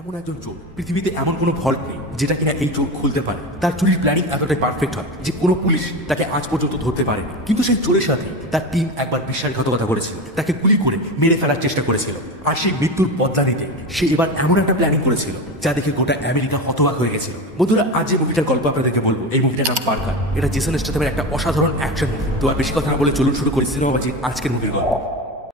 এমন একজন চোর পৃথিবীতে এমন কোনো ভল্ট নেই যেটা কিনা এই চোর খুলতে পারে। তার চুরির প্ল্যানিং এতটাই পারফেক্ট হয় যে কোনো পুলিশ তাকে আজ পর্যন্ত ধরতে পারেনি। কিন্তু সেই চোরের সাথে তার টিম একবার বিশ্বাসঘাতকতা করেছিল, তাকে গুলি করে মেরে ফেলার চেষ্টা করেছিল। আর সেই মৃত্যুর বদলা নিতে সে এবার এমন একটা প্ল্যানিং করেছিল যা দেখে গোটা আমেরিকা হতবাক হয়ে গেছিল। বন্ধুরা, আজ যে মুভিটার গল্প আপনাদেরকে বলবো, এই মুভিটার নাম পার্কার। এটা জেসন স্ট্যাথামের একটা অসাধারণ অ্যাকশন মুভি। তো আর বেশি কথা না বলে চলুন শুরু করি সিনেমাবাজির আজকের মুভির গল্প।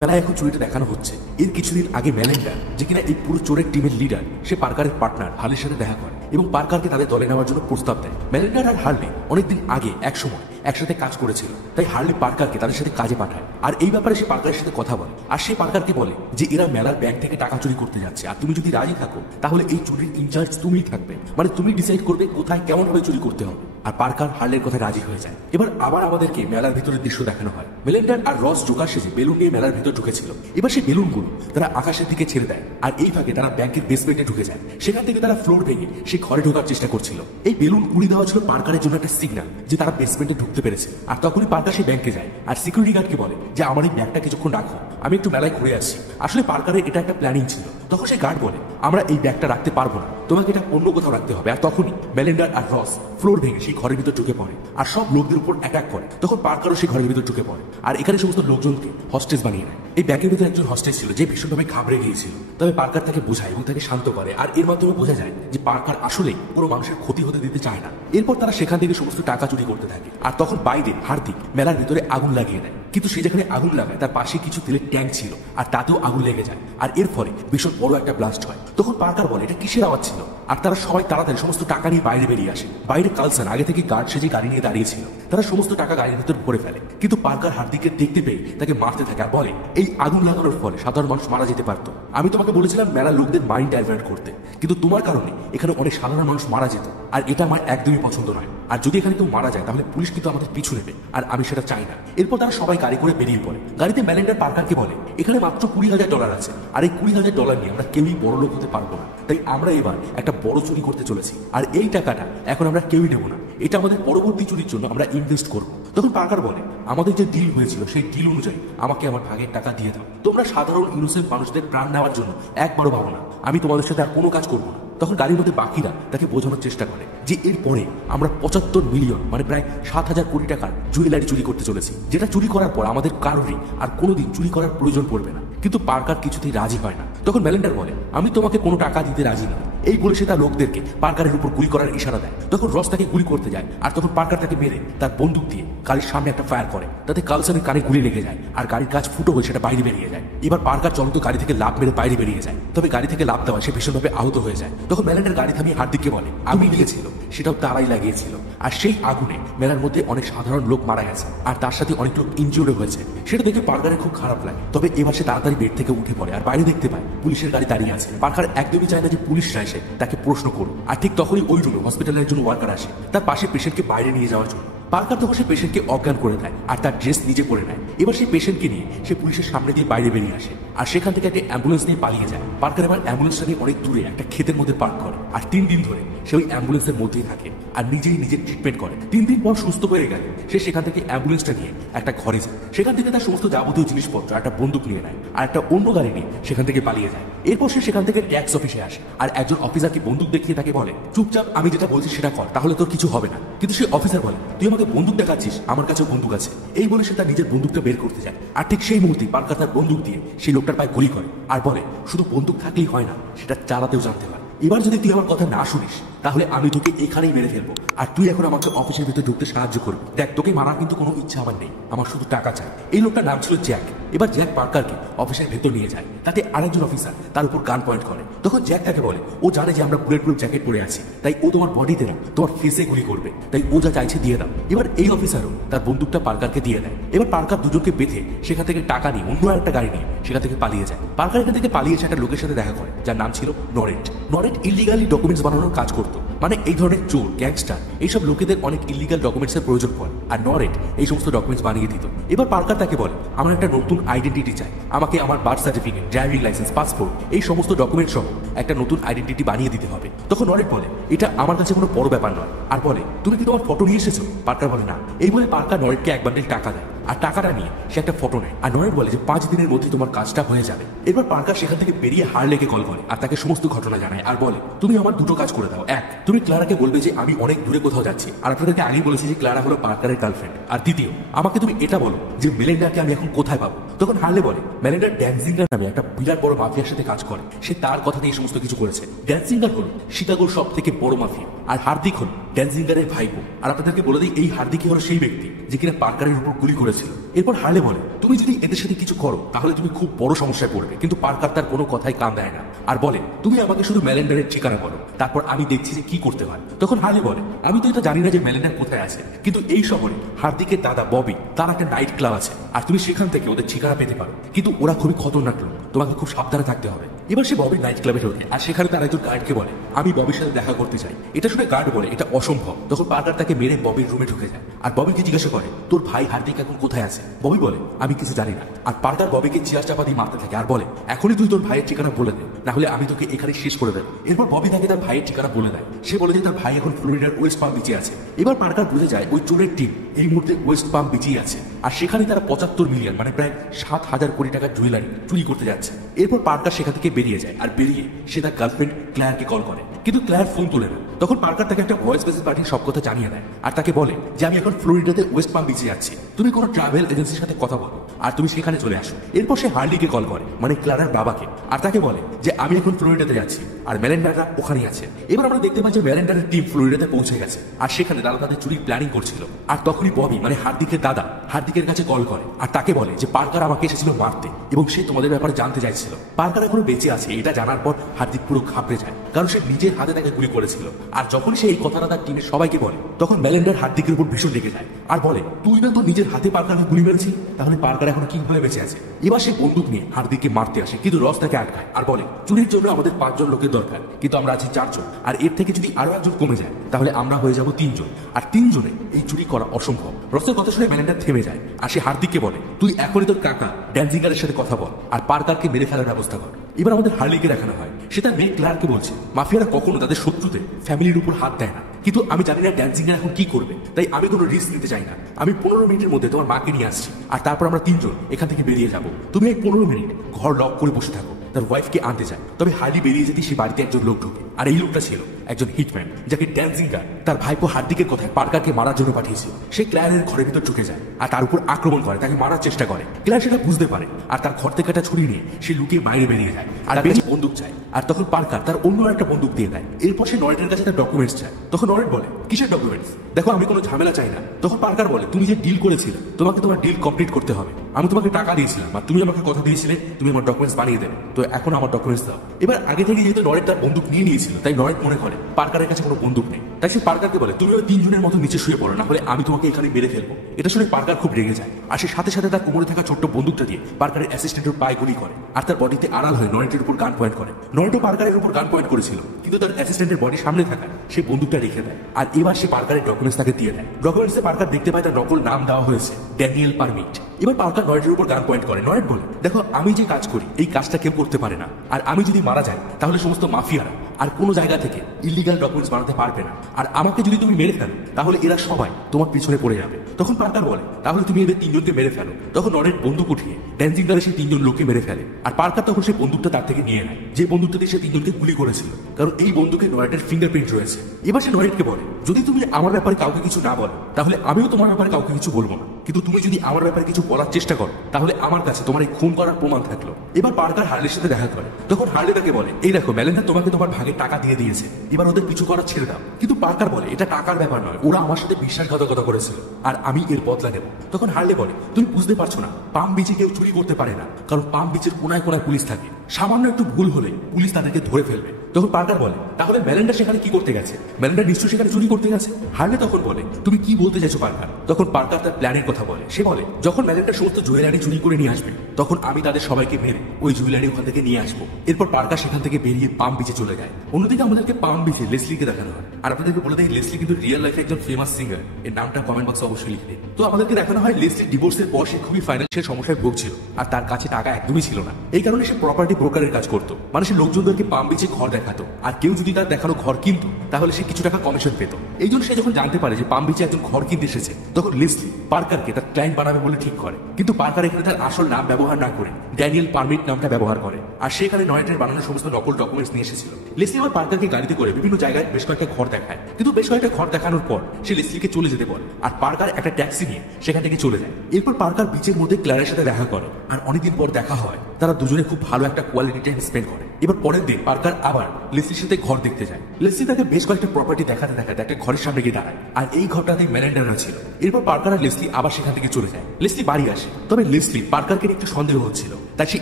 মেলায় এখন চুরিটা দেখানো হচ্ছে। এর কিছুদিন আগে মেলেন্ডার, যে কিনা এই পুরো চোরের টিমের লিডার, সে পার্কারের পার্টনার হার্লির সাথে দেখা করে এবং পার্কারকে তাদের দলে নেওয়ার জন্য প্রস্তাব দেয়। মেলেন্ডার আর হার্লি অনেকদিন আগে এক সময় একসাথে কাজ করেছিল, তাই হার্লি পার্কারকে তাদের সাথে কাজে পাঠায়। আর এই ব্যাপারে সে পার্কারের সাথে কথা বলে, আর সে পার্কারকে বলে যে এরা মেলার ব্যাংক থেকে টাকা চুরি করতে যাচ্ছে, আর তুমি যদি রাজি থাকো তাহলে এই চুরির ইনচার্জ তুমিই থাকবে, মানে তুমি ডিসাইড করবে কোথায় কেমন ভাবে চুরি করতে হবে। আর পার্কার হার্লের কথা রাজি হয়ে যায়। এবার আবার আমাদেরকে মেলার ভিতরের দৃশ্য দেখানো হয়। মেলেন্ডার আর রস জোকার সেজে বেলুন নিয়ে মেলার ভিতর ঢুকেছিল। এবার সেই বেলুনগুলো তারা আকাশের দিকে ছেড়ে দেয়, আর এই ফাঁকে তারা ব্যাংকের বেসমেন্টে ঢুকে যায়। সেখান থেকে তারা ফ্লোর ভেঙে সেই ঘরে ঢোকার চেষ্টা করছিল। এই বেলুন উড়িয়ে দেওয়া ছিল পার্কারের জন্য একটা সিগন্যাল যে তারা বেসমেন্টে ঢুকতে পেরেছে। আর তখনই পার্কার সেই ব্যাংকে যায় আর সিকিউরিটি গার্ডকে বলে যে আমার এই ব্যাগটা কিছুক্ষণ রাখো, আমি একটু মেলায় ঘুরে আসছি। আসলে পার্কারের এটা একটা প্ল্যানিং ছিল। তখন সেই গার্ড বলে আমরা এই ব্যাগটা রাখতে পারবো না, তোমাকে এটা অন্য কোথাও রাখতে হবে। আর তখনই মেলেন্ডার আর রস ফ্লোর ভেঙে সেই ঘরের ভিতর ঢুকে পড়ে আর সব লোকদের উপর অ্যাটাক করে। তখন পার্কারও সেই ঘরের ভিতর ঢুকে পড়ে আর এখানে সমস্ত লোকজনকে হস্টেজ বানিয়ে নেয়। এই ব্যাগের ভিতরে একজন হস্টেজ ছিল যে ভীষণভাবে ঘাবড়ে গিয়েছিল। তবে পার্কার তাকে বোঝায় এবং তাকে শান্ত করে, আর এর মাধ্যমে বোঝা যায় যে পার্কার আসলেই কোনো মানুষের ক্ষতি হতে দিতে চায় না। এরপর তারা সেখান থেকে সমস্ত টাকা চুরি করতে থাকে। আর তখন বাইরে হার্দিক মেলার ভিতরে আগুন লাগিয়ে দেয়, কিন্তু সে যেখানে আগুন লাগায় তার পাশে কিছু তেলের ট্যাঙ্ক ছিল আর তাতেও আগুন লেগে যায়। আর এর ফলে ভীষণ বড় একটা ব্লাস্ট হয়। তখন পার্কার বলে এটা কিসের আওয়াজ ছিল, আর তারা সবাই তাড়াতাড়ি সমস্ত টাকা নিয়ে বাইরে বেরিয়ে আসে। বাইরে কালসান আগে থেকে গার্ড সেজে গাড়ি নিয়ে দাঁড়িয়েছিল। তারা সমস্ত টাকা গাড়ির ভিতর ভরে ফেলে, কিন্তু পার্কার হার্দিককে দেখতে পেয়ে তাকে মারতে থাকে আর বলে এই আগুন লাগানোর ফলে সাধারণ মানুষ মারা যেতে পারতো। আমি তোমাকে বলেছিলাম মেলার লোকদের মাইন্ড ডাইভার্ট করতে, কিন্তু তোমার কারণে এখানে অনেক সাধারণ মানুষ মারা যেত, আর এটা আমার একদমই পছন্দ নয়। আর যদি এখানে কেউ মারা যায় তাহলে পুলিশ কিন্তু আমাদের পিছু নেবে, আর আমি সেটা চাই না। এরপর তারা সবাই গাড়ি করে বেরিয়ে পড়ে। গাড়িতে মেলেন্ডার পার্কারকে বলে এখানে মাত্র $20,000 আছে, আর এই $20,000 নিয়ে আমরা কেউই বড় লোক হতে পারবো না, তাই আমরা এবার একটা বড় চুরি করতে চলেছি। আর এই টাকাটা এখন আমরা কেউই নেবো না, এটা আমাদের পরবর্তী চুরির জন্য আমরা ইনভেস্ট করবো। তখন পার্কার বলে আমাদের যে ডিল হয়েছিল সেই ডিল অনুযায়ী আমাকে আমার ভাগের টাকা দিয়ে দাও। তোমরা সাধারণ ইনোসেন্ট মানুষদের প্রাণ নেওয়ার জন্য একবারও ভাবো না, আমি তোমাদের সাথে আর কোনো কাজ করবো না। তখন গাড়ির মধ্যে বাকিরা তাকে বোঝানোর চেষ্টা করে যে এরপরে আমরা 75 মিলিয়ন মানে প্রায় 7,000 কোটি টাকার জুয়েলারি চুরি করতে চলেছি, যেটা চুরি করার পর আমাদের কারোরই আর কোনোদিন চুরি করার প্রয়োজন পড়বে না। কিন্তু পার্কার কিছুতেই রাজি হয় না। তখন মেলেন্ডার বলে আমি তোমাকে কোনো টাকা দিতে রাজি না। এই বলে সে তার লোকদেরকে পার্কারের উপর গুলি করার ইশারা দেয়। তখন রস তাকে গুলি করতে যায়, আর তখন পার্কার তাকে মেরে তার বন্দুক দিয়ে গাড়ির সামনে একটা ফায়ার করে, তাতে কালসানের কানে গুলি লেগে যায় আর গাড়ির কাজ ফুটো হয়ে সেটা বাইরে বেরিয়ে যায়। এবার পার্কার চলন্ত গাড়ি থেকে লাফ মেরে বাইরে বেরিয়ে যায়, তবে গাড়ি থেকে লাফ দেওয়া সে ভীষণভাবে আহত হয়ে যায়। তখন মেলেন্ডার গাড়ি থামিয়ে হার্দিককে বলে আমি নিয়েছিল, সেটাও তারাই লাগিয়েছিল, আর সেই আগুনে মেলার মধ্যে অনেক সাধারণ লোক মারা গেছে আর তার সাথে অনেক লোক ইনজিওর্ড হয়েছে। সেটা দেখে পার্কারের খুব খারাপ লাগে। তবে এবার সে তাড়াতাড়ি বেড থেকে উঠে পড়ে আর বাইরে দেখতে পায় পুলিশের গাড়ি দাঁড়িয়ে আছে। পার্কার একদমই চায় না যে পুলিশরা এসে তাকে প্রশ্ন করুক। আর ঠিক তখনই ওই রুমে হসপিটালের একজন ওয়ার্কার আসে তার পাশে পেশেন্টকে বাইরে নিয়ে যাওয়ার জন্য। পার্কার তখন সে পেশেন্টকে অজ্ঞান করে দেয় আর তার ড্রেস নিজে পরে নেয়। এবার সেই পেশেন্টকে নিয়ে সে পুলিশের সামনে দিয়ে বাইরে বেরিয়ে আসে আর সেখান থেকে একটা অ্যাম্বুলেন্স নিয়ে পালিয়ে যায়। পার্কার এবার অ্যাম্বুলেন্সটা নিয়ে অনেক দূরে একটা ক্ষেতের মধ্যে পার্ক করে আর 3 দিন ধরে সে ওই অ্যাম্বুলেন্সের মধ্যেই থাকে আর নিজেই নিজের ট্রিটমেন্ট করে। 3 দিন পর সুস্থ হয়ে গেলে সে সেখান থেকে অ্যাম্বুলেন্সটা নিয়ে একটা ঘরে যায়। সেখান থেকে তার সমস্ত যাবতীয় জিনিসপত্র একটা বন্দুক নিয়ে নেয় আর একটা অন্য গাড়ি নিয়ে সেখান থেকে পালিয়ে যায়। এরপর সে সেখান থেকে ট্যাক্স অফিসে আসে আর একজন অফিসারকে বন্দুক দেখিয়ে তাকে বলে চুপচাপ আমি যেটা বলছি সেটা কর, তাহলে তোর কিছু হবে না। কিন্তু সেই অফিসার বলে তুই আমাকে বন্দুক দেখাচ্ছিস, আমার কাছেও বন্দুক আছে। এই বলে সে তার নিজের বন্দুকটা বের করতে যায় আর ঠিক সেই মুহূর্তে পার্কার তার বন্দুক দিয়ে সেই লোকটার পায়ে গুলি করে আর বলে শুধু বন্দুক থাকলেই হয় না, সেটা চালাতেও জানতে হয়। এবার যদি তুই আমার কথা না শুনিস তাহলে আমি তোকে এখানেই মেরে ফেলবো, আর তুই এখন আমাকে অফিসের ভিতরে ঢুকতে সাহায্য করবি। দেখ তোকে মারার কিন্তু কোনো ইচ্ছা আমার নেই, আমার শুধু টাকা চাই। এই লোকটার নাম ছিল জ্যাক। এবার জ্যাক পার্কারকে অফিসের ভেতর নিয়ে যায়, তাতে আরেকজন অফিসার তার উপর গান পয়েন্ট করে। তখন জ্যাক তাকে বলে ও জানে যে আমরা বুলেট প্রুফ জ্যাকেট পরে আছি, তাই ও তোমার বডিতে না তোমার ফেসে গুলি করবে, তাই ও যা চাইছে দিয়ে দাও। এবার এই অফিসারও তার বন্দুকটা পার্কারকে দিয়ে দেয়। এবার পার্কার দুজনকে বেঁধে সেখান থেকে টাকা নিয়ে অন্য একটা গাড়ি নিয়ে সেখান থেকে পালিয়ে যায়। পার্কার এখান থেকে পালিয়ে একটা লোকের সাথে দেখা করে যার নাম ছিল নরেট। নরেট ইলিগালি ডকুমেন্টস বানানোর কাজ করতো, মানে এই ধরনের চোর গ্যাংস্টার এইসব লোকেদের অনেক ইলিগাল ডকুমেন্টস এর প্রয়োজন পড়ে, আর নরেট এই সমস্ত ডকুমেন্টস বানিয়ে দিত। এবার পার্কার তাকে বলে আমার একটা নতুন আইডেন্টিটি চাই, আমাকে আমার birth certificate, driving licence, passport এই সমস্ত ডকুমেন্ট সহ একটা নতুন আইডেন্টিটি বানিয়ে দিতে হবে। তখন নরেট বলে এটা আমার কাছে কোনো বড় ব্যাপার নয়, আর বলে তুমি কি তোমার ফটো নিয়ে এসেছো? পার্কার বলে না। এই বলে পার্কার নরেটকে 1 বান্ডিল টাকা দেয় আর টাকাটা নিয়ে সে একটা ফটো নেয় আর নরেট বলে যে 5 দিনের মধ্যে তোমার কাজটা হয়ে যাবে। এরপর পার্কার সেখান থেকে বেরিয়ে হার্লেকে কল করে আর তাকে সমস্ত ঘটনা জানায় আর বলে তুমি আমার দুটো কাজ করে দাও। এক, তুমি ক্লারাকে বলবে যে আমি অনেক দূরে কোথাও যাচ্ছি, আর আপনাদেরকে আগেই বলেছি যে ক্লারা হলো পার্কারের গার্লফ্রেন্ড। আর দ্বিতীয়, আমাকে তুমি এটা বলো যে মেলিন্ডাকে আমি এখন কোথায় পাবো। তখন হার্লে বলে মেলিন্ডা ড্যানজিঙ্গার নামে একটা বিরাট বড় মাফিয়ার সাথে কাজ করে, সে তার কথা দিয়ে সমস্ত কিছু করেছে। ড্যানজিঙ্গার হল শিকাগোর সব থেকে বড় মাফিয়া, আর হার্দিক হল ড্যানজিঙ্গারের ভাইপো। আর আপনাদেরকে বলে দিই এই হার্দিকই হলো সেই ব্যক্তি যে কিনা পার্কারের উপর গুলি করেছিল। এরপর হার্লে বলে তুমি যদি এদের সাথে কিছু করো তাহলে তুমি খুব বড় সমস্যায় পড়বে, কিন্তু পার্কার তার কোনো কথাই কান দেয় না আর বলে তুমি আমাকে শুধু মেলিন্ডারের ঠিকানা বলো, তারপর আমি দেখছি যে কি করতে হয়। তখন হার্লে বলে আমি তো এটা জানি না যে মেলিন্ডার কোথায় আছে, কিন্তু এই শহরে হার্দিকের দাদা ববি তার একটা নাইট ক্লাব আছে আর তুমি সেখান থেকে ওদের ঠিকানা পেতে পারো, কিন্তু ওরা খুবই খতরনাক লোক, তোমাকে খুব সাবধানে থাকতে হবে। এবার সে ববির নাইট ক্লাবে ঢোকে আর সেখানে তার একজন গার্ডকে বলে আমি ববির সাথে দেখা করতে চাই। এটা শুনে গার্ড বলে এটা অসম্ভব। তখন পার্কার তাকে মেরে ববির রুমে ঢুকে যায় আর ববিকে জিজ্ঞাসা করে তোর ভাই হার্দিক এখন কোথায় আছে। ববি বলে আমি কিছু জানি না। আর পার্কার ববিকে চেয়ার চাপা দিয়ে মারতে থাকে আর বলে এখনই তুই তোর ভাইয়ের ঠিকানা বলে দে, না হলে আমি তোকে এখানে শেষ করে দেবো। এরপর ববি তাকে তার ভাইয়ের ঠিকানা বলে দেয়। সে বলে যে তার ভাই এখন ফ্লোরিডার ওয়েস্ট পাম বিচে আছে। এবার পার্কার বুঝে যায় ওই চোরের টিম এই মুহূর্তে ওয়েস্ট পাম বিচেই আছে আর সেখানে তারা 75 মিলিয়ন মানে প্রায় 7,000 কোটি টাকার জুয়েলারি চুরি করতে যাচ্ছে। এরপর পার্কার সেখান থেকে বেরিয়ে যায় আর বেরিয়ে সে তার গার্লফ্রেন্ড ক্লায়ারকে কল করে, কিন্তু ক্লায়ার ফোন তুলে না। তখন পার্কার তাকে একটা ভয়েস মেসেজ পাঠিয়ে সব কথা জানিয়ে দেয় আর তাকে বলে যে আমি এখন ফ্লোরিডাতে ওয়েস্ট পাম বিচে যাচ্ছি, তুমি কোনো ট্রাভেল এজেন্সির সাথে কথা বলো আর তুমি সেখানে চলে আসো। এরপর সে হার্লিকে কল করে মানে ক্লারার বাবাকে আর তাকে বলে যে আমি এখন ফ্লোরিডাতে যাচ্ছি আর মেলিন্ডাররা ওখানেই আছে। এবার আমরা দেখতে পাই যে মেলিন্ডারের টিম ফ্লোরিডাতে পৌঁছে গেছে আর সেখানে তারা তাদের চুরির প্ল্যানিং করছিল। আর তখনই ববি মানে হার্দিকের দাদা হার্দিকের কাছে কল করে আর তাকে বলে যে পার্কার আমাকে এসেছিল মারতে এবং সে তোমাদের ব্যাপারে জানতে চাইছিল। পার্কার এখনো বেঁচে আছে এটা জানার পর হার্দিক পুরো ঘাবড়ে যায়, কারণ সে নিজের হাতে তাকে গুলি করেছিল। আর যখন সে এই কথাটা তার টিমের সবাইকে বলে তখন মেলিন্ডার হার্দিকের উপর ভীষণ রেগে যায় আর বলে তুই না তো নিজের হাতে পার্কারকে গুলি মেরেছিস, তাহলে পার্কার এখন কিভাবে বেঁচে আছে। এবার সে বন্দুক নিয়ে হার্দিককে মারতে আসে, কিন্তু রস তাকে আটকায় আর বলে চুরির জন্য আমাদের 5 জন লোকের দরকার, কিন্তু আমরা আছি 4 জন, আর এর থেকে যদি আরো একজন কমে যায় তাহলে আমরা হয়ে যাব 3 জন, আর 3 জনে এই চুরি করা অসম্ভব। রসের কথা শুনে মেলিন্ডার থেমে যায় আর সে হার্দিককে বলে তুই এখনই তোর কাকা ড্যানজিঙ্গারের সাথে কথা বল আর পার্কারকে মেরে ফেলার ব্যবস্থা কর। এবার আমাদের হার্লিকে দেখানো হয় সে তার মেয়ে ক্লার্ককে বলছে মাফিয়ারা কখনো তাদের শত্রুতে ফ্যামিলির উপর হাত দেয় না, কিন্তু আমি জানি না ড্যানজিঙ্গার এখন কি করবে, তাই আমি কোনো রিস্ক নিতে চাই না। আমি 15 মিনিটের মধ্যে তোমার মাকে নিয়ে আসছি আর তারপর আমরা 3 জন এখান থেকে বেরিয়ে যাব। তুমি এই 15 মিনিট ঘর লক করে বসে থাকো। তার ওয়াইফকে আনতে চায়, তবে হার্লি বেরিয়ে যেতে সে বাড়িতে একজন লোক ঢোকে আর এই লোকটা ছিল একজন হিটম্যান যাকে ড্যানজিঙ্গার তার ভাইপো হার্দিকের কথায় পার্কারকে মারার জন্য পাঠিয়েছিল। সে ক্লায়ারের ঘরের ভিতর ঢুকে যায় আর তার উপর আক্রমণ করে, তাকে মারার চেষ্টা করে। ক্লায়ার সেটা বুঝতে পারে আর তার ঘর থেকে একটা ছুরি নিয়ে সে লুকিয়ে বাইরে বেরিয়ে যায় আর বেরিয়ে বন্দুক চায়। আর তখন পার্কার তার অন্য একটা বন্দুক দিয়ে দেয়। এরপর সে নরেটের কাছে তার ডকুমেন্টস চায়। তখন নরেট বলে কিসের ডকুমেন্টস, দেখো আমি কোনো ঝামেলা চাই না। তখন পার্কার বলে তুমি যে ডিল করেছিলে তোমাকে তোমার ডিল কমপ্লিট করতে হবে, আমি তোমাকে টাকা দিয়েছিলাম আর তুমি আমাকে কথা দিয়েছিলে তুমি আমার ডকুমেন্টস বানিয়ে দেবে, তো এখন আমার ডকুমেন্টস দাও। এবার আগে থেকে যেহেতু নরেট তার বন্দুক নিয়ে নিয়েছিল তাই নরেট মনে করে পার্কারের কাছে কোনো বন্দুক নেই, তাই সে পার্কারকে বলে তুমি ওই 3 জনের মতো নিচে শুয়ে পড়ো, না হলে আমি তোমাকে এখানে মেরে ফেলবো। এটা শুনে পার্কার খুব রেগে যায় আর সে সাথে সাথে তার কোমরে থাকা ছোট্ট বন্দুকটা দিয়ে পার্কারের অ্যাসিস্ট্যান্টের পায়ে গুলি করে আর তার বডিতে আড়াল হয়ে নরেটের উপর গান পয়েন্ট করে। নরেটও পার্কারের উপর গান পয়েন্ট করেছিল, কিন্তু তার অ্যাসিস্ট্যান্টের বডি সামনে থাকা সে বন্দুকটা রেখে দেয় আর এবার সে পার্কারের ডকুমেন্টস তাকে দিয়ে দেয়। ডকুমেন্টসে পার্কার দেখতে পায় তার নকল নাম দেওয়া হয়েছে ড্যানিয়েল পারমিট। এবার পার্কার নরেটের উপর গান পয়েন্ট করে। নরেট বলে দেখো আমি যে কাজ করি এই কাজটা কেউ করতে পারে না, আর আমি যদি মারা যাই তাহলে সমস্ত মাফিয়ারা আর কোনো জায়গা থেকে ইলিগাল ডকুমেন্টস বানাতে পারবে না, আর আমাকে যদি তুমি মেরে ফেলো তাহলে এরা সবাই তোমার পিছনে পড়ে যাবে। তখন পার্কার বলে তাহলে তুমি এদের 3 জনকে মেরে ফেলো। তখন নরেট বন্দুক উঠিয়ে ড্যানজিঙ্গারে সেই 3 জন লোককে মেরে ফেলে আর পার্কার তখন সেই বন্দুকটা তার থেকে নিয়ে নেয় যে বন্দুকটা দিয়ে সে 3 জনকে গুলি করেছিল, কারণ এই বন্দুকে নরেটের ফিঙ্গারপ্রিন্ট রয়েছে। এবার সে নরেটকে বলে যদি তুমি আমার ব্যাপারে কাউকে কিছু না বলো তাহলে আমিও তোমার ব্যাপারে কাউকে কিছু বলবো না, কিন্তু তুমি যদি আমার ব্যাপারে কিছু বলার চেষ্টা করো তাহলে আমার কাছে তোমার এই খুন করার প্রমাণ থাকলো। এবার পার্কার হার্লির সাথে দেখা করে। তখন হার্লি তাকে বলে এই দেখো মেলিন্ডা তোমাকে তোমার ভাগের টাকা দিয়ে দিয়েছে, এবার ওদের পিছু করা ছেড়ে দাও। কিন্তু পার্কার বলে এটা টাকার ব্যাপার নয়, ওরা আমার সাথে বিশ্বাসঘাতকতা করেছিল আর আমি এর বদলা নেব। তখন হার্লি বলে তুমি বুঝতে পারছো না, পাম বিচে কেউ চুরি করতে পারে না, কারণ পাম বিচের কোনায় কোনায় পুলিশ থাকে, সামান্য একটু ভুল হলে পুলিশ তাদেরকে ধরে ফেলবে। তখন পার্কার বলে তাহলে মেলিন্ডা সেখানে কি করতে গেছে, মেলিন্ডা নিশ্চয়ই সেখানে চুরি করতে গেছে। হার্লি তখন বলে তুমি কি বলতে চাইছো পার্কার। তখন পার্কার তার প্ল্যানের কথা বলে। সে বলে যখন মেলিন্ডা সমস্ত জুয়েলারি চুরি করে নিয়ে আসবে তখন আমি তাদের সবাইকে মেরে ওই জুয়েলারি ওখান থেকে নিয়ে আসবো। এরপর পার্কার সেখান থেকে বেরিয়ে পাম বিচে চলে যায়। অন্যদিকে আমাদেরকে পাম বিচে লেসলিকে দেখানো হয় আর আপনাদেরকে বলে দেয় লেসলি কিন্তু রিয়েল লাইফে একজন ফেমাস সিঙ্গার, এর নামটা কমেন্ট বক্সে অবশ্যই লিখবে। তো আমাদেরকে দেখানো হয় লেসলি ডিভোর্সের পর সে খুবই ফাইন্যান্সিয়াল সমস্যায় ভুগছিল আর তার কাছে টাকা একদমই ছিল না। এই কারণে সে প্রপার্টি ব্রোকারের কাজ করতো, মানে সে লোকজনদেরকে পাম বিচে ঘর দেখাতো আর কেউ যদি তার দেখানো ঘর কিনতো তাহলে সে কিছু টাকা কমিশন পেত। এই জন্য সে যখন জানতে পারে যে পাম বিচে একজন ঘর কিনতে এসেছে তখন লেসলি পার্কারকে তার ক্লায়েন্ট বানাবে বলে ঠিক করে, কিন্তু পার্কার এখানে তার আসল নাম ব্যবহার না করে ড্যানিয়েল পারমিট নামটা ব্যবহার করে। আর সেখানে নয়েটের বানানো সমস্ত নকল ডকুমেন্টস নিয়ে এসেছিল। লেসলি আবার পার্কারকে গাড়িতে করে বিভিন্ন জায়গায় বেশ কয়েকটা ঘর দেখায়, কিন্তু বেশ কয়েকটা ঘর দেখানোর পর সে লেসলিকে চলে যেতে বলে, আর পার্কার একটা ট্যাক্সি নিয়ে সেখান থেকে চলে যায়। এরপর পার্কার বিচের মধ্যে ক্লারের সাথে দেখা করে, আর অনেকদিন পর দেখা হয়। তারা দুজনে খুব ভালো একটা কোয়ালিটি টাইম স্পেন্ড করে। এবার পরের দিন পার্কার আবার লেসলির সাথে ঘর দেখতে যায়। লেসলি তাকে বেশ কয়েকটা প্রপার্টি দেখাতে দেখাতে একটা ঘরের সামনে গিয়ে দাঁড়ায়, আর এই ঘরটাতে মেলেন্ডাররা ছিল। এরপর পার্কার আর লেসলি আবার সেখান থেকে চলে যায়। লেসলি বাড়ি আসে, তবে লেসলি পার্কারকে একটু সন্দেহ হচ্ছিল, তাই সে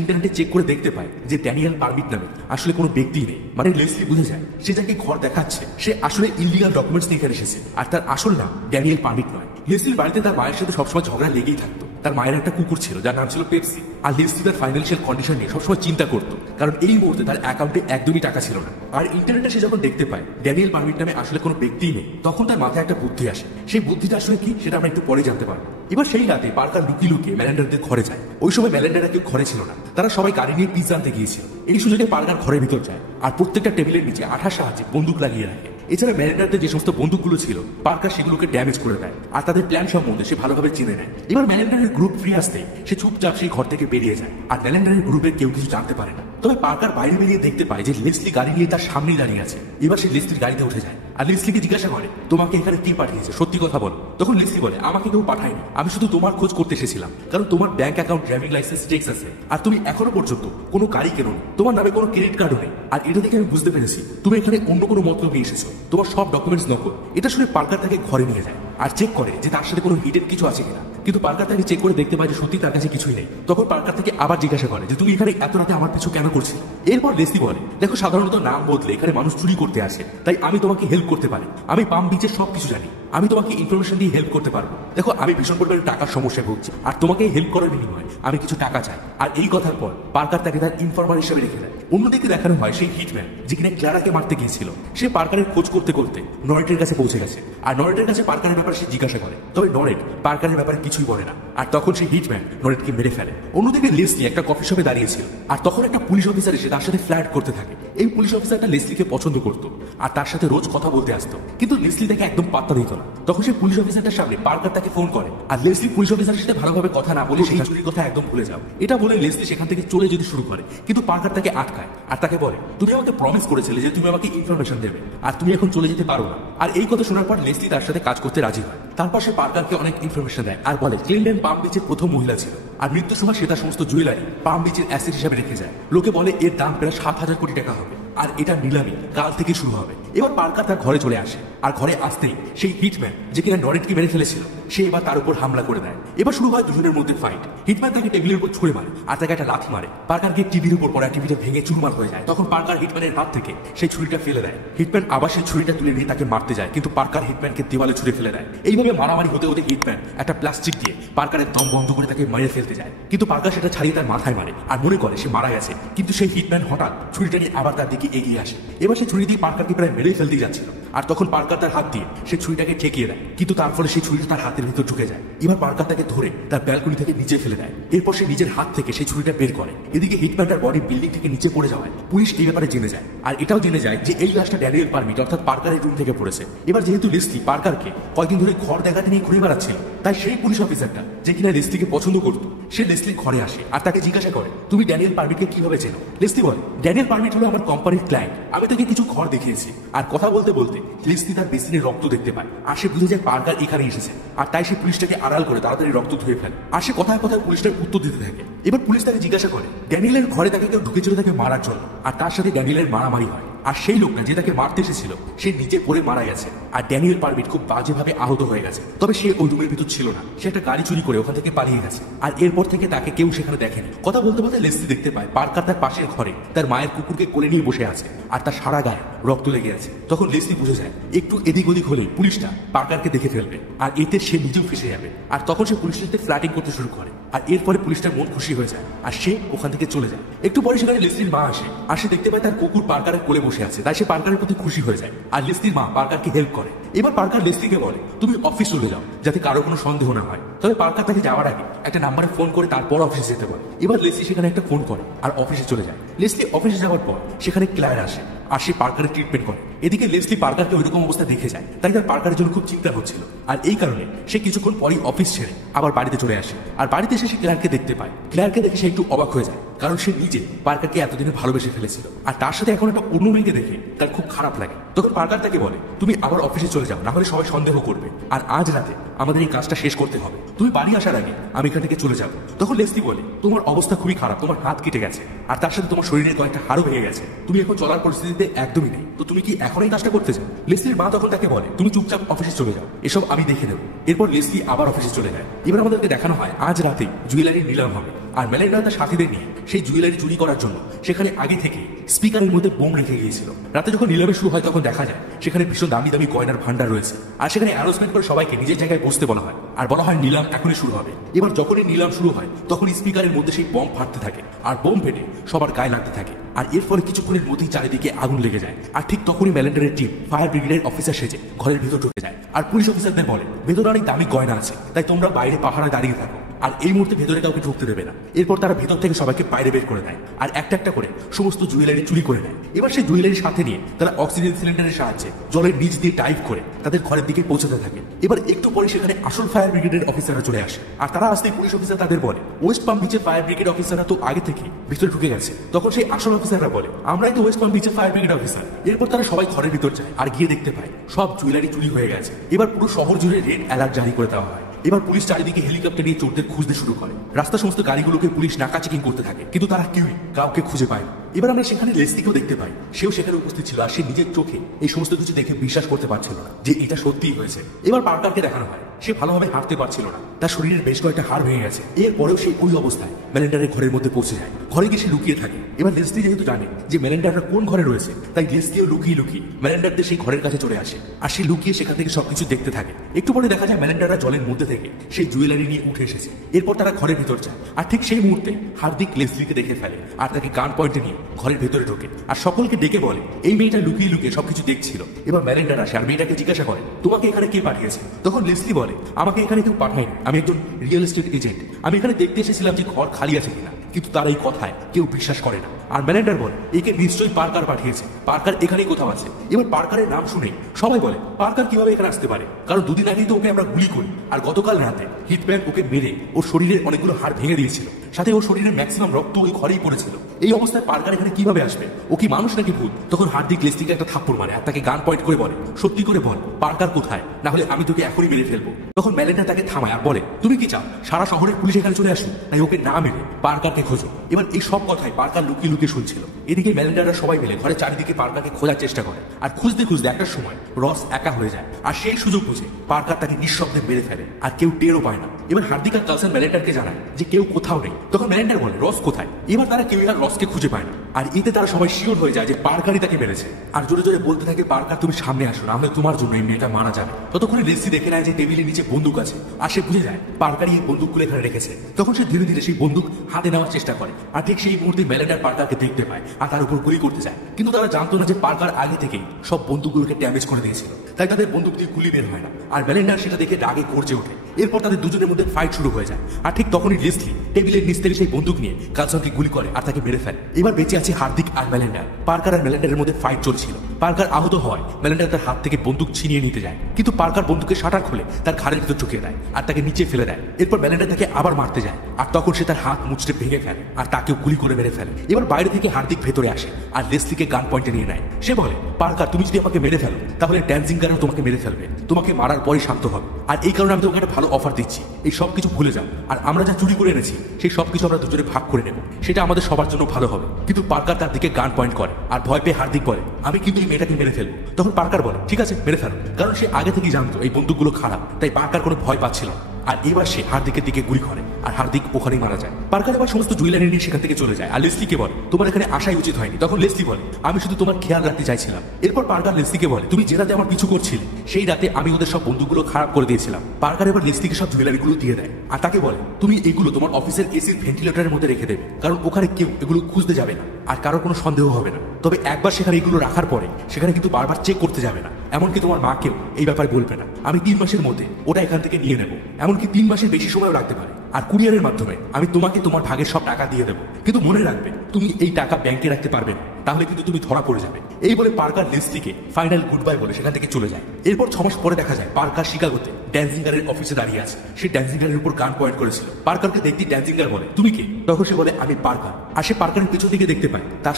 ইন্টারনেটে চেক করে দেখতে পায় যে ড্যানিয়েল পারমিট নামে আসলে কোনো ব্যক্তি নেই। মানে লেসলি বুঝে যায় সে যাকে ঘর দেখাচ্ছে সে আসলে ইলিগাল ডকুমেন্টস নিয়ে এখানে এসেছে, আর তার আসল নাম ড্যানিয়েল পারমিট নয়। লেসলির বাড়িতে তার মায়ের সাথে সবসময় ঝগড়া লেগেই থাকতো। তার মায়ের একটা কুকুর ছিল যার নাম ছিল পেপসি, আর লেসলি তার ফাইন্যান্সিয়াল কন্ডিশন নিয়ে সবসময় চিন্তা করতো, কারণ এই মুহূর্তে তার অ্যাকাউন্টে একদমই টাকা ছিল না। আর ইন্টারনেটে সে যখন দেখতে পায় ড্যানিয়েল পারমিট নামে আসলে কোনো ব্যক্তিই নেই, তখন তার মাথায় একটা বুদ্ধি আসে। সেই বুদ্ধিটা আসলে কি সেটা আমরা একটু পরে জানতে পারবো। এবার সেই রাতে পার্কার লুকিয়ে লুকিয়ে মেলেন্ডারদের ঘরে যায়। ওই সময় মেলেন্ডাররা কেউ ঘরে ছিল না, তারা সবাই গাড়ি নিয়ে পিৎজা আনতে গিয়েছিল। এই সুযোগে পার্কার ঘরের ভিতর যায়, আর প্রত্যেকটা টেবিলের নিচে আঠার সাহায্যে বন্দুক লাগিয়ে রাখে। এছাড়া মেলেন্ডারদের যে সমস্ত বন্দুকগুলো ছিল পার্কার সেগুলোকে ড্যামেজ করে দেয়, আর তাদের প্ল্যান সম্বন্ধে সে ভালোভাবে চিনে নেয়। এবার মেলেন্ডারের গ্রুপ ফ্রি আসতে সে চুপচাপ সেই ঘর থেকে বেরিয়ে যায়, আর মেলেন্ডারের গ্রুপের কেউ কিছু জানতে পারে না। তবে পার্কার বাইরে বেরিয়ে দেখতে পায় যে লেসলি গাড়ি নিয়ে তার সামনেই দাঁড়িয়ে আছে। এবার সে লেসলির গাড়িতে উঠে যায়, আর লেসলিকে জিজ্ঞাসা করে তোমাকে এখানে কে পাঠিয়েছে, সত্যি কথা বলো। তখন লেসলি বলে আমাকে কেউ পাঠায়নি, আমি শুধু তোমার খোঁজ করতে এসেছিলাম, কারণ তোমার bank account, driving licence, tax আছে, আর তুমি এখনো পর্যন্ত কোনো গাড়ি কেনোনি, তোমার নামে কোনো ক্রেডিট কার্ডও নেই। আর এটা দেখে আমি বুঝতে পেরেছি তুমি এখানে অন্য কোনো মতলব নিয়ে এসেছো, তোমার সব ডকুমেন্টস নকল। এটা শুনে পার্কার তাকে ঘরে নিয়ে যায় আর চেক করে যে তার সাথে কোনো হিডেন কিছু আছে কিনা, কিন্তু পার্কার তাকে চেক করে দেখতে পায় যে সত্যি তার কাছে কিছুই নেই। তখন পার্কার থেকে আবার জিজ্ঞাসা করে যে তুমি এখানে এত রাতে আমার পিছু কেন করছিলে। এরপর লেসলি বলে দেখো সাধারণত নাম বদলে এখানে মানুষ চুরি করতে আসে, তাই আমি তোমাকে হেল্প করতে পারি। আমি পাম বিচের সবকিছু জানি, আমি তোমাকে ইনফরমেশন দিয়ে হেল্প করতে পারবো। দেখো আমি ভীষণ পরিমাণে টাকার সমস্যায় ভুগছি, আর তোমাকে হেল্প করার বিনিময়ে আমি কিছু টাকা চাই। আর এই কথার পর পার্কার তাকে তার ইনফরমার হিসেবে রেখে দেয়। অন্যদিকে দেখানো হয় সেই হিটম্যান যে কিনা ক্লারাকে মারতে গিয়েছিল, সে পার্কারের খোঁজ করতে করতে নরেটের কাছে পৌঁছে গেছে। আর নরেটের কাছে পার্কারের ব্যাপারে সে জিজ্ঞাসা করে, তবে নরেট পার্কারের ব্যাপারে কিছুই বলে না। আর তখন সেই হিটম্যান নরেটকে মেরে ফেলে। অন্যদিকে লেসলি একটা কফি শপে দাঁড়িয়েছিল, আর তখন একটা পুলিশ অফিসার এসে তার সাথে ফ্ল্যাট করতে থাকে। এই পুলিশ অফিসারটা লেসলিকে পছন্দ করতো আর তার সাথে রোজ কথা বলতে আসতো, কিন্তু লেসলি তাকে একদম পাত্তা দিত না। তখন সেই পুলিশ অফিসারটার সামনে পার্কার তাকে ফোন করে, আর লেসলি পুলিশ অফিসারের সাথে ভালোভাবে কথা না বলে সেই চুরির কথা একদম ভুলে যাও এটা বলে লেসলি সেখান থেকে চলে যেতে শুরু করে। কিন্তু পার্কার তাকে আটকায় আর তাকে বলে তুমি আমাকে প্রমিস করেছিলে যে তুমি আমাকে ইনফরমেশন দেবে, আর তুমি এখন চলে যেতে পারো না। আর এই কথা শোনার পর লেসলি তার সাথে কাজ করতে রাজি হয়। তারপর সে পার্কারকে অনেক ইনফরমেশন দেয় আর বলে ক্লিনডেন পাম বিচের প্রথম মহিলা ছিল, আর মৃত্যুর সময় সে তার সমস্ত জুয়েলারি পাম বিচের অ্যাসেট হিসাবে রেখে যায়। লোকে বলে এর দাম প্রায় 7,000 কোটি টাকা হবে, আর এটা নিলামি কাল থেকে শুরু হবে। এবার পার্কার তার ঘরে চলে আসে, আর ঘরে আসতেই সেই হিটম্যান যে কিনা নরেটকে মেরে ফেলেছিল সে এবার তার উপর হামলা করে দেয়। এবার শুরু হয় দুজনের মধ্যে ফাইট। হিটম্যান তাকে টেবিলের উপর ছুঁড়ে মারে আর তাকে একটা লাথি মারে। পার্কার গিয়ে টিভির উপর পড়ে, টিভিটা ভেঙে চুরমার হয়ে যায়। তখন পার্কার হিটম্যানের হাত থেকে সেই ছুরিটা ফেলে দেয়। হিটম্যান আবার সেই ছুরিটা তুলে নিয়ে তাকে মারতে যায়, কিন্তু পার্কার হিটম্যানকে দেওয়ালে ছুঁড়ে ফেলে দেয়। এইভাবে মারামারি হতে হতে হিটম্যান একটা প্লাস্টিক দিয়ে পার্কারের দম বন্ধ করে তাকে মেরে ফেলতে যায়, কিন্তু পার্কার সেটা ছাড়িয়ে তার মাথায় মারে আর মনে করে সে মারা গেছে। কিন্তু সেই হিটম্যান হঠাৎ ছুরিটা নিয়ে আবার তার দিকে এগিয়ে আসে। এবার সেই ছুরি দিয়ে পার্কারকে প্রায় মেরে ফেলতে যাচ্ছিল, আর তখন পার্কার তার হাত দিয়ে সেই ছুরিটাকে ঠেকিয়ে দেয়, কিন্তু তার ফলে সেই ছুরিটা তার হাতের ভিতর ঢুকে যায়। এবার পার্কার তাকে ধরে তার ব্যালকনি থেকে নিচে ফেলে দেয়। এরপর সে নিজের হাত থেকে সেই ছুরিটা বের করে। এদিকে হিটম্যানটার বডি বিল্ডিং থেকে নিচে পড়ে যাওয়ায় পুলিশ এই ব্যাপারে জেনে যায়, আর এটাও জেনে যায় যে এই লাশটা ড্যানিয়েল পারমিট অর্থাৎ পার্কারের রুম থেকে পড়েছে। এবার যেহেতু লেসলি পার্কারকে কয়েকদিন ধরে ঘর দেখাতে নিয়ে ঘুরে বেড়াচ্ছিল, তাই সেই পুলিশ অফিসারটা যে কিনা লেসলিকে পছন্দ করতো সে লেসলির ঘরে আসে আর তাকে জিজ্ঞাসা করে তুমি ড্যানিয়েল পারমিটকে কিভাবে চেনো। লেসলি বলে ড্যানিয়েল পারমিট হলো আমার কোম্পানির ক্লায়েন্ট, আমি তাকে কিছু ঘর দেখিয়েছি। আর কথা বলতে বলতে লেসলি তার বেসিনের রক্ত দেখতে পায়, আর সে বুঝে যায় পার্কার এখানে এসেছে। আর তাই সে পুলিশটাকে আড়াল করে তাড়াতাড়ি রক্ত ধুয়ে ফেলে, আর সে কথায় কথায় পুলিশটার উত্তর দিতে থাকে। এবার পুলিশ তাকে জিজ্ঞাসা করে ড্যানিয়েলের ঘরে তাকে কেউ ঢুকেছিল তাকে মারার জন্য, আর তার সাথে ড্যানিয়েলের মারামারি হয়। আর সেই লোকটা যে তাকে মারতে এসেছিল সে নিচে পড়ে মারা গেছে, আর ড্যানিয়েল পারমিট খুব বাজেভাবে আহত হয়ে গেছে। তবে সে ওই রুমের ভিতর ছিল না, সে একটা গাড়ি চুরি করে ওখান থেকে পালিয়ে গেছে। আর এরপর থেকে তাকে কেউ সেখানে দেখেনি। কথা বলতে বলতে লেসলি দেখতে পায় পার্কার তার পাশের ঘরে তার মায়ের কুকুরকে কোলে নিয়ে বসে আছে, আর তার সারা গায়ে রক্ত লেগে আছে। তখন লেসলি বুঝে যায় একটু এদিক ওদিক হলেই পুলিশটা পার্কারকে দেখে ফেলবে, আর এতে সে নিজেও ফেসে যাবে। আর তখন সে পুলিশের সাথে ফ্ল্যাটিং করতে শুরু করে, আর এরপরে পুলিশটার মন খুশি হয়ে যায় আর সে ওখান থেকে চলে যায়। একটু পরে সেখানে লেসলির মা আসে, আর সে দেখতে পায় তার কুকুর পার্কারের কোলে বসে আছে, তাই সে পার্কারের প্রতি খুশি হয়ে যায়। আর লেসলির মা পার্কারকে হেল্প করে, এবার পার্কার লেসলিকে বলে তুমি অফিস চলে যাও যাতে কারো কোনো সন্দেহ না হয়। তবে পার্কার তাকে যাওয়ার আগে একটা নাম্বারে ফোন করে তারপর অফিসে যেতে বলে। এবার লেসলি সেখানে একটা ফোন করে আর অফিসে চলে যায়। লেসলি অফিসে যাওয়ার পর সেখানে ক্লায়েন্ট আসে আর সে পার্কারের ট্রিটমেন্ট করে। এদিকে লেসলি পার্কারকে ওইরকম অবস্থা দেখে যায়, তাই তার পার্কারের জন্য খুব চিন্তা হচ্ছিল। আর এই কারণে সে কিছুক্ষণ পরই অফিস ছেড়ে আবার বাড়িতে চলে আসে। আর বাড়িতে এসে সে ক্লায়েন্টকে দেখতে পায়। ক্লায়েন্টকে দেখে সে একটু অবাক হয়ে যায়, কারণ সে নিজে পার্কারকে এতদিনে ভালোবেসে ফেলেছিল আর তার সাথে এখন একটা অন্য মেয়েকে দেখে তার খুব খারাপ লাগে। তখন পার্কার তাকে বলে তুমি আবার অফিসে চলে যাও, না হলে সবাই সন্দেহ করবে, আর আজ রাতে আমাদের এই কাজটা শেষ করতে হবে। তুমি বাড়ি আসার আগে আমি এখান থেকে চলে যাব। তখন লেসলি বলে তোমার অবস্থা খুবই খারাপ, তোমার হাত কেটে গেছে আর তার সাথে তোমার শরীরের কয়েকটা হাড়ও ভেঙে গেছে, তুমি এখন চলার পরিস্থিতিতে একদমই নেই, তো তুমি কি এখন এই কাজটা করতে চাও? লেসলির মা তখন তাকে বলে তুমি চুপচাপ অফিসে চলে যাও, এসব আমি দেখে নেব। এরপর লেসলি আবার অফিসে চলে যায়। এবার আমাদেরকে দেখানো হয় আজ রাতে জুয়েলারির নিলাম হবে আর মেলেন্ডা তার সাথীদের নিয়ে সেই জুয়েলারি চুরি করার জন্য সেখানে আগে থেকে স্পিকারের মধ্যে বোম রেখে গিয়েছিল। রাতে যখন নিলামে শুরু হয় তখন দেখা যায় সেখানে ভীষণ দামি দামি গয়নার ভান্ডার রয়েছে আর সেখানে অ্যানাউন্সমেন্ট করে সবাইকে নিজের জায়গায় বসতে বলা হয় আর বলা হয় নিলাম এখনই শুরু হবে। এবার যখনই নিলাম শুরু হয় তখন স্পিকারের মধ্যে সেই বম ফাটতে থাকে আর বোম ফেটে সবার গায়ে লাগতে থাকে আর এর ফলে কিছুক্ষণের মধ্যেই চারিদিকে আগুন লেগে যায়। আর ঠিক তখনই মেলেন্ডারের টিম ফায়ার ব্রিগেডের অফিসার সেজে ঘরের ভিতর ঢুকে যায় আর পুলিশ অফিসারদের বলে ভেতরে অনেক দামি গয়না আছে, তাই তোমরা বাইরে পাহারায় দাঁড়িয়ে থাকো আর এই মুহূর্তে ভেতরে কাউকে ঢুকতে দেবে না। এরপর তারা ভেতর থেকে সবাইকে বাইরে বের করে দেয় আর একটা একটা করে সমস্ত জুয়েলারি চুরি করে নেয়। এবার সেই জুয়েলারির সাথে নিয়ে তারা অক্সিজেন সিলিন্ডারের সাহায্যে জলের নিচ দিয়ে ডাইভ করে তাদের ঘরের দিকে পৌঁছাতে থাকে। এবার একটু পরে সেখানে আসল ফায়ার ব্রিগেডের অফিসাররা চলে আসে আর তারা আসতে পুলিশ অফিসার তাদের বলে ওয়েস্ট পাম বিচের ফায়ার ব্রিগেড অফিসাররা তো আগে থেকে ভিতরে ঢুকে গেছে। তখন সেই আসল অফিসাররা বলে আমরাই তো ওয়েস্ট পাম বিচের ফায়ার ব্রিগেড অফিসার। এরপর তারা সবাই ঘরের ভিতর যায় আর গিয়ে দেখতে পায় সব জুয়েলারি চুরি হয়ে গেছে। এবার পুরো শহর জুড়ে রেড অ্যালার্ট জারি করে দেওয়া হয়। এবার পুলিশ চারিদিকে হেলিকপ্টার নিয়ে চোরদের খুঁজতে শুরু করে। রাস্তা সমস্ত গাড়িগুলোকে পুলিশ নাকা চেকিং করতে থাকে, কিন্তু তারা কেউই কাউকে খুঁজে পায় না। এবার আমরা সেখানে লেসলিকেও দেখতে পাই, সেও সেখানে উপস্থিত ছিল আর সে নিজের চোখে এই সমস্ত কিছু দেখে বিশ্বাস করতে পারছিল না যে এটা সত্যিই হয়েছে। এবার পার্কারকে দেখানো হয় সে ভালোভাবে হাঁটতে পারছিল না, তার শরীরের বেশ কয়েকটা হাড় ভেঙে গেছে। এরপরেও সে ওই অবস্থায় মেলেন্ডারের ঘরের মধ্যে পৌঁছে যায়। ঘরে গিয়ে সে লুকিয়ে থাকে। এবার লেসলি যেহেতু জানে যে মেলেন্ডাররা কোন ঘরে রয়েছে, তাই লেসলিও লুকিয়ে লুকিয়ে মেলেন্ডারদের সেই ঘরের কাছে চলে আসে আর সে লুকিয়ে সেখান থেকে সবকিছু দেখতে থাকে। একটু পরে দেখা যায় মেলেন্ডাররা জলের মধ্যে থেকে সেই জুয়েলারি নিয়ে উঠে এসেছে। এরপর তারা ঘরের ভিতর যায় আর ঠিক সেই মুহূর্তে হার্দিক লেসলিকে দেখে ফেলে আর তাকে গান পয়েন্টে নিয়ে ঘরের ভেতরে ঢোকে আর সকলকে ডেকে বলে এই মেয়েটা লুকিয়ে লুকিয়ে সবকিছু দেখছিল। এবার মেলেন্ডার আসে আর মেয়েটাকে জিজ্ঞাসা করে তোমাকে এখানে কে পাঠিয়েছে? তখন লেসলি বলে আমাকে এখানে কেউ পাঠায়নি, আমি একজন রিয়েল এস্টেট এজেন্ট, আমি এখানে দেখতে এসেছিলাম যে ঘর খালি আছে কিনা। কিন্তু তার এই কথায় কেউ বিশ্বাস করে না আর মেলেন্ডার বলে একে নিশ্চয়ই পার্কার পাঠিয়েছে, পার্কার এখানেই কোথাও আছে। এবার পার্কারের নাম শুনে সবাই বলে পার্কার কিভাবে এখানে আসতে পারে, কারণ দুদিন আগেই তো ওকে আমরা গুলি করি আর গতকাল রাতে হিটম্যান ওকে মেরে ওর শরীরের অনেকগুলো হাড় ভেঙে দিয়েছিল, সাথে ওর শরীরের ম্যাক্সিমাম রক্ত ওই ঘরেই পড়েছিল। এই অবস্থায় পার্কার এখানে কিভাবে আসবে? ও কি মানুষ নাকি ভূত? তখন হার্দিক লেসলিকে একটা থাপ্পড় মারে আর তাকে গান পয়েন্ট করে বলে সত্যি করে বল পার্কার কোথায়, না হলে আমি তোকে এখনই মেরে ফেলবো। তখন মেলেন্ডার তাকে থামায় আর বলে তুমি কি চাও সারা শহরের পুলিশ এখানে চলে আসুক, তাই ওকে না মেরে পার্কারকে খোঁজো। এবার এই সব কথাই পার্কার লুকিয়ে লুকিয়ে শুনছিল। এদিকে মেলেন্ডাররা সবাই মিলে ঘরের চারিদিকে পার্কারকে খোঁজার চেষ্টা করে আর খুঁজতে খুঁজতে একটা সময় রস একা হয়ে যায় আর সেই সুযোগ বুঝে পার্কার তাকে নিঃশব্দে মেরে ফেলে আর কেউ টেরও পায় না। এবার হার্দিক আর কালসান মেলেন্ডারকে জানায় যে কেউ কোথাও নেই। তখন মেলেন্ডার বলে রস কোথায়? এবার তারা কেউ আর রসকে খুঁজে পায় না আর এতে তারা সবাই শিওর হয়ে যায় যে পার্কারই তাকে মেরেছে আর জোরে জোরে বলতে থাকে পার্কার তুমি সামনে আসো, না হলে তোমার জন্য এই মেয়েটা মারা যাবে। ততক্ষণে লেসলি দেখে নেয় যে টেবিলের নিচে বন্দুক আছে আর সে বুঝে যায় পার্কারই এই বন্দুকগুলো এখানে রেখেছে। তখন সে ধীরে ধীরে সেই বন্দুক হাতে নেওয়ার চেষ্টা করে আর ঠিক সেই মুহূর্তে মেলেন্ডার পার্কারকে দেখতে পায় আর তার উপর গুলি করতে যায়, কিন্তু তারা জানতো না যে পার্কার আগে থেকেই সব বন্দুকগুলোকে ড্যামেজ করে দিয়েছিল, তাই তাদের বন্দুক দিয়ে গুলি বের হয় না আর মেলেন্ডার সেটা দেখে রাগে গর্জে ওঠে। এরপর তাদের দুজনের মধ্যে ফাইট শুরু হয়ে যায় আর ঠিক তখনই লেসলি টেবিলের নিচ থেকে সেই বন্দুক নিয়ে কালসনকে গুলি করে আর তাকে মেরে ফেলে। এবার বেঁচে আছে হার্দিক আর মেলেন্ডার। পার্কার আর মেলেন্ডারের মধ্যে ফাইট চলছিল। পার্কার আহত হয়, মেলেন্ডার তার হাত থেকে বন্দুক ছিনিয়ে নিতে যায়, কিন্তু পার্কার বন্দুকের শাটার খুলে তার ঘাড়ের ভিতর ঢুকিয়ে দেয় আর তাকে নিচে ফেলে দেয়। এরপর মেলেন্ডার তাকে আবার মারতে যায় আর তখন সে তার হাত মুচড়ে ভেঙে ফেলে আর তাকেও গুলি করে মেরে ফেলে। এবার বাইরে থেকে হার্দিক ভেতরে আসে আর লেসলিকে গান পয়েন্টে নিয়ে নেয়। সে বলে পার্কার তুমি যদি আমাকে মেরে ফেলো তাহলে ড্যান্সিং গানও তোমাকে মেরে ফেলবে, তোমাকে মারার পরে শান্ত হবে, আর এই কারণে আমি তোমাকে একটা ভালো অফার দিচ্ছি, এই সব কিছু ভুলে যাও আর আমরা যা চুরি করে এনেছি সেই সব কিছু আমরা দুজনে ভাগ করে নেব, সেটা আমাদের সবার জন্য ভালো হবে। কিন্তু পার্কার তার দিকে গান পয়েন্ট করে আর ভয় পেয়ে হার্দিক বলে আমি কিন্তু এই মেয়েটাকে মেরে ফেলবো। তখন পার্কার বলে ঠিক আছে মেরে ফেলো, কারণ সে আগে থেকেই জানতো এই বন্দুকগুলো খারাপ, তাই পার্কার কোনো ভয় পাচ্ছিল না। আর এবার সে হার্দিকের দিকে গুলি করে আর হার্দিক ওখানেই মারা যায়। পার্কার আবার সমস্ত জুয়েলারি নিয়ে সেখান থেকে চলে যায় আর লেসলিকে বলে তোমার এখানে আসাই উচিত হয়নি। তখন লেসলি বলে আমি শুধু তোমার খেয়াল রাখতে চাইছিলাম। এরপর পার্কার লেসলিকে বলে তুমি যে রাতে আমার পিছু করছিলে সেই রাতে আমি ওদের সব বন্ধুগুলো খারাপ করে দিয়েছিলাম। পার্কার এবার লেসলিকে সব জুয়েলারিগুলো দিয়ে দেয় আর তাকে বলে তুমি এগুলো তোমার অফিসের এসির ভেন্টিলেটরের মধ্যে রেখে দেবে, কারণ ওখানে কেউ এগুলো খুঁজতে যাবে না আর কারোর কোনো সন্দেহ হবে না। তবে একবার সেখানে এগুলো রাখার পরে সেখানে কিন্তু বারবার চেক করতে যাবে না, এমনকি তোমার মাকেও এই ব্যাপারে বলবে না। আমি 3 মাসের মধ্যে ওটা এখান থেকে নিয়ে নেবো, এমনকি 3 মাসের বেশি সময়ও লাগতে পারে। আর কুরিয়ারের মাধ্যমে আমি তোমাকে তোমার ভাগের সব টাকা দিয়ে দেবো, কিন্তু মনে রাখবে তুমি এই টাকা ব্যাংকে রাখতে পারবে না, তাহলে কিন্তু তুমি ধরা পড়ে যাবে। এই বলে পার্কার লেসলিকে ফাইনাল গুড বাই বলে সেখান থেকে চলে যায়। এরপর 6 মাস পরে দেখা যায় পার্কার শিকাগোতে ড্যান্সিঙ্গারের অফিসে দাঁড়িয়ে আছে। সে ড্যান্সিঙ্গারের উপর গান পয়েন্ট করেছিল। পার্কারকে দেখতে ড্যান্সিঙ্গার বলে তুমি কে? তখন সে বলে আমি পার্কার। আর সে পার্কারের পিছন দিকে দেখতে পায় তার